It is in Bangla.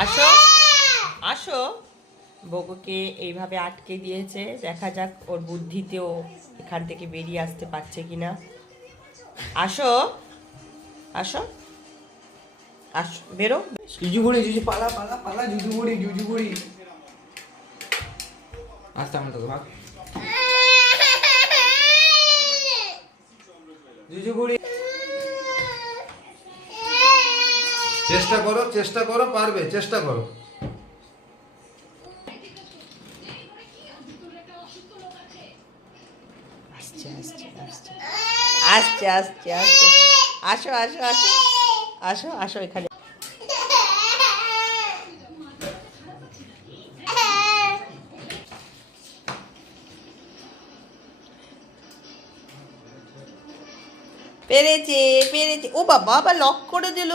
আসো আসো। বগুকে এইভাবে আটকে দিয়েছে, দেখা যাক ওর বুদ্ধিতেও এখান থেকে বেরিয়ে আসতে পারছে কিনা। আসো আসো আসো, বেরো। জুজু বুড়ি জুজু পালা পালা পালা জুজু বুড়ি জুজু বুড়ি। আস্তে আমার তো ভাগ জুজু বুড়ি। চেষ্টা করো পারবে, চেষ্টা করো। আসছে আসছে আসছে আসছে আসছে আসছে। আসো আসো আসো আসো আসো এখানে। পেরেছে পেরেছে। ও বাবা, আবার লক করে দিল।